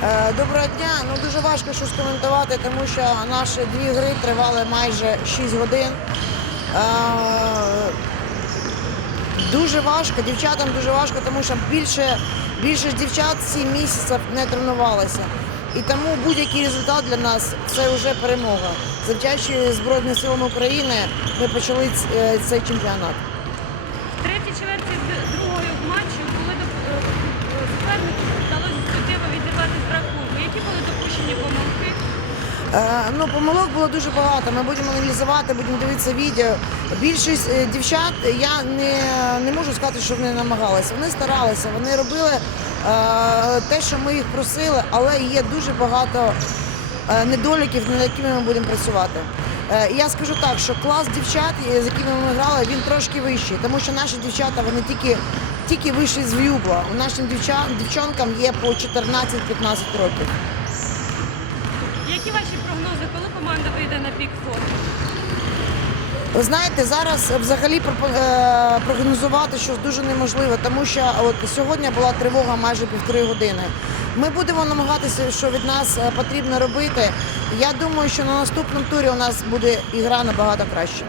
Доброго дня. Ну дуже важко щось коментувати, тому що наші дві гри тривали майже 6 годин. Е, Дуже важко, дівчатам дуже важко, тому що більше, більше дівчат 7 місяців не тренувалися. І тому будь-який результат для нас це вже перемога. Завдячуючи Збройним силам України ми почали е, цей чемпіонат. Третій чверті Ну, помилок було дуже багато. Ми будемо аналізувати, будемо дивитися відео. Більшість е, дівчат я не, не можу сказати, що вони намагалися. Вони старалися, вони робили е, те, що ми їх просили, але є дуже багато е, недоліків, над якими ми будемо працювати. Е, я скажу так, що клас дівчат, е, з якими ми грали, він трошки вищий, тому що наші дівчата вони тільки, тільки вийшли з в'юбла. Нашим дівчат, дівчонкам є по 14-15 років. Які ваші прогнози, коли команда вийде на пік форми? Ви знаєте, зараз взагалі е, прогнозувати щось дуже неможливо, тому що от сьогодні була тривога майже півтори години. Ми будемо намагатися, що від нас е, потрібно робити. Я думаю, що на наступному турі у нас буде ігра набагато краще.